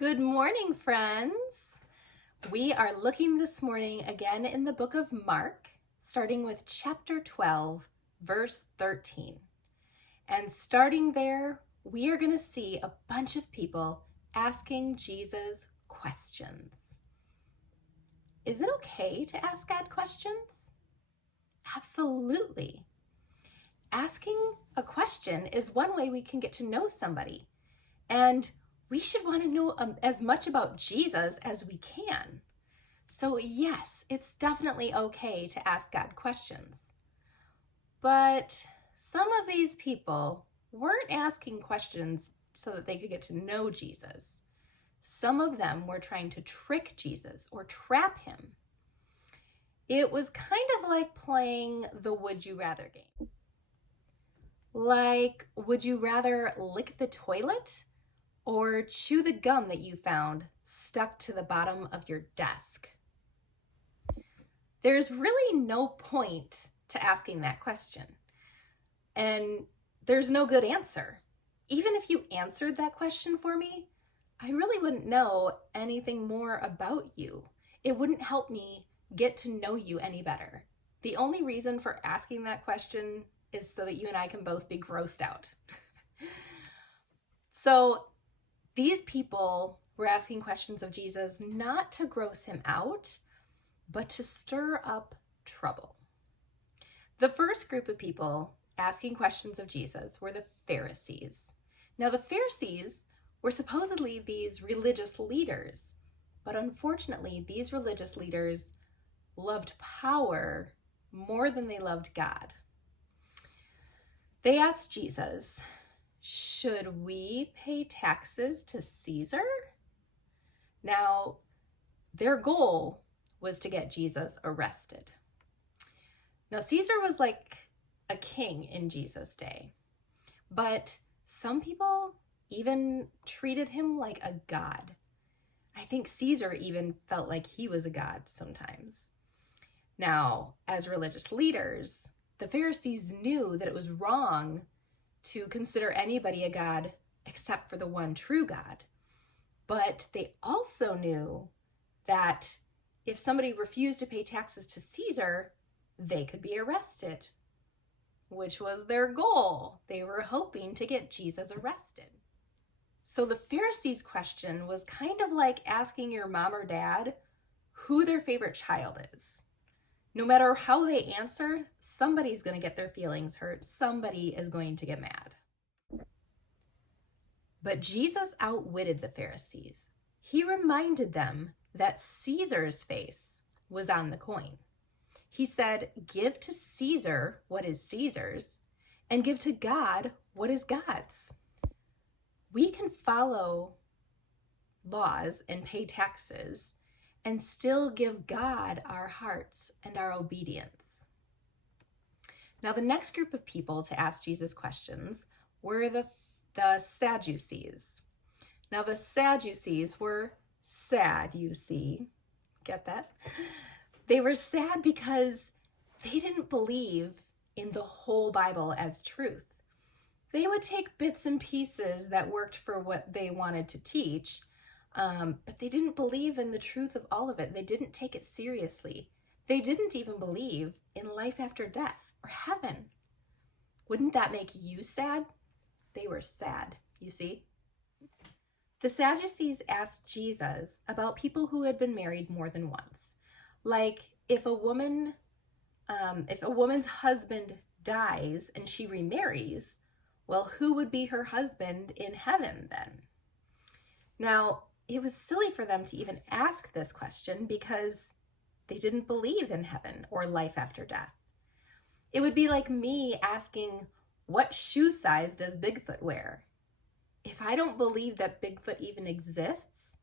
Good morning, friends. We are looking this morning again in the book of Mark, starting with chapter 12, verse 13. And starting there, we are going to see a bunch of people asking Jesus questions. Is it okay to ask God questions? Absolutely. Asking a question is one way we can get to know somebody. And we should want to know as much about Jesus as we can. So yes, it's definitely okay to ask God questions. But some of these people weren't asking questions so that they could get to know Jesus. Some of them were trying to trick Jesus or trap him. It was kind of like playing the would you rather game. Like, would you rather lick the toilet or chew the gum that you found stuck to the bottom of your desk? There's really no point to asking that question. And there's no good answer. Even if you answered that question for me, I really wouldn't know anything more about you. It wouldn't help me get to know you any better. The only reason for asking that question is so that you and I can both be grossed out. So these people were asking questions of Jesus not to gross him out, but to stir up trouble. The first group of people asking questions of Jesus were the Pharisees. Now, the Pharisees were supposedly these religious leaders, but unfortunately, these religious leaders loved power more than they loved God. They asked Jesus, should we pay taxes to Caesar? Now, their goal was to get Jesus arrested. Now, Caesar was like a king in Jesus' day, but some people even treated him like a god. I think Caesar even felt like he was a god sometimes. Now, as religious leaders, the Pharisees knew that it was wrong to consider anybody a god except for the one true God. But they also knew that if somebody refused to pay taxes to Caesar, they could be arrested, which was their goal. They were hoping to get Jesus arrested. So the Pharisees' question was kind of like asking your mom or dad who their favorite child is. No matter how they answer, somebody's going to get their feelings hurt. Somebody is going to get mad. But Jesus outwitted the Pharisees. He reminded them that Caesar's face was on the coin. He said, give to Caesar what is Caesar's, and give to God what is God's. We can follow laws and pay taxes and still give God our hearts and our obedience. Now, the next group of people to ask Jesus questions were the Sadducees. Now, the Sadducees were sad, you see. Get that? They were sad because they didn't believe in the whole Bible as truth. They would take bits and pieces that worked for what they wanted to teach, but they didn't believe in the truth of all of it. They didn't take it seriously. They didn't even believe in life after death or heaven. Wouldn't that make you sad? They were sad, you see. The Sadducees asked Jesus about people who had been married more than once. Like if a woman's husband dies and she remarries, well, who would be her husband in heaven then? Now, it was silly for them to even ask this question because they didn't believe in heaven or life after death. It would be like me asking, what shoe size does Bigfoot wear? If I don't believe that Bigfoot even exists,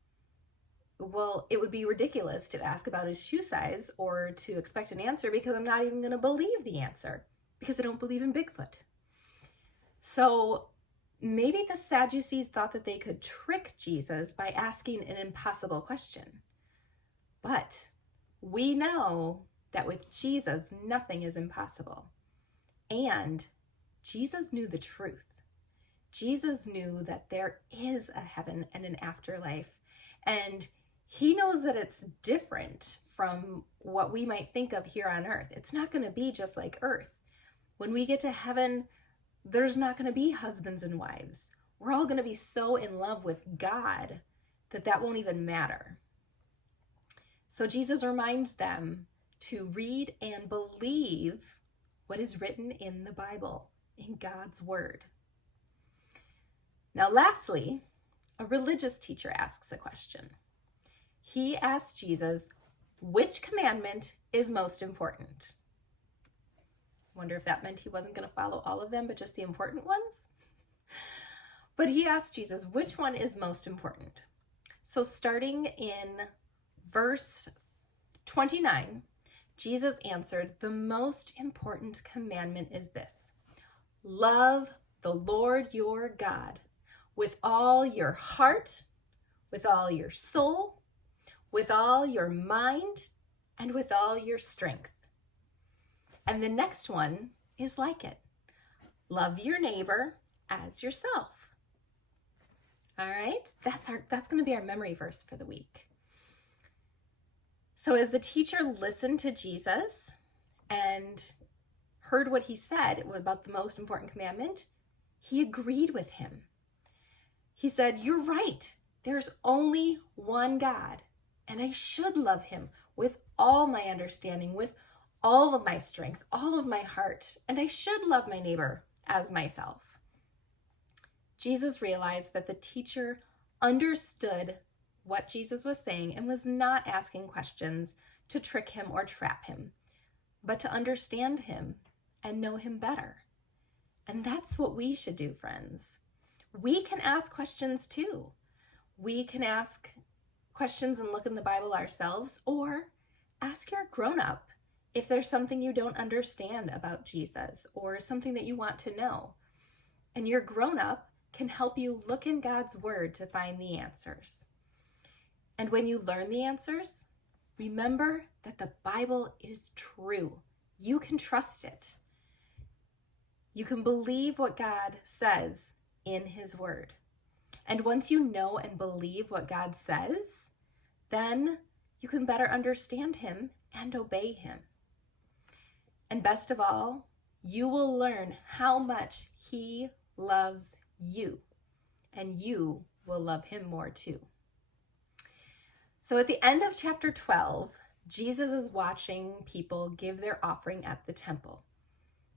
well, it would be ridiculous to ask about his shoe size or to expect an answer because I'm not even going to believe the answer because I don't believe in Bigfoot. So maybe the Sadducees thought that they could trick Jesus by asking an impossible question. But we know that with Jesus, nothing is impossible. And Jesus knew the truth. Jesus knew that there is a heaven and an afterlife, And he knows that it's different from what we might think of here on earth. It's not going to be just like earth. When we get to heaven, there's not going to be husbands and wives. We're all going to be so in love with God that that won't even matter. So Jesus reminds them to read and believe what is written in the Bible, in God's word. Now, lastly, a religious teacher asks a question. He asks Jesus, which commandment is most important? Wonder if that meant he wasn't going to follow all of them, but just the important ones? But he asked Jesus, which one is most important? So starting in verse 29, Jesus answered, the most important commandment is this: love the Lord your God with all your heart, with all your soul, with all your mind, and with all your strength. And the next one is like it. Love your neighbor as yourself. All right, that's going to be our memory verse for the week. So as the teacher listened to Jesus and heard what he said about the most important commandment, he agreed with him. He said, you're right. There's only one God, and I should love him with all my understanding, with all of my strength, all of my heart, and I should love my neighbor as myself. Jesus realized that the teacher understood what Jesus was saying and was not asking questions to trick him or trap him, but to understand him and know him better. And that's what we should do, friends. We can ask questions too. We can ask questions and look in the Bible ourselves, or ask your grown-up if there's something you don't understand about Jesus or something that you want to know. And your grown-up can help you look in God's word to find the answers. And when you learn the answers, remember that the Bible is true. You can trust it. You can believe what God says in his word. And once you know and believe what God says, then you can better understand him and obey him. And best of all, you will learn how much he loves you, and you will love him more too. So at the end of chapter 12, Jesus is watching people give their offering at the temple.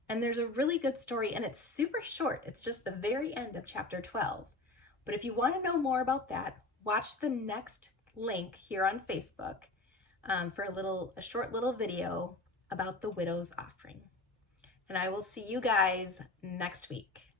And there's a really good story, and it's super short. It's just the very end of chapter 12. But if you want to know more about that, watch the next link here on Facebook for a short little video about the widow's offering. And I will see you guys next week.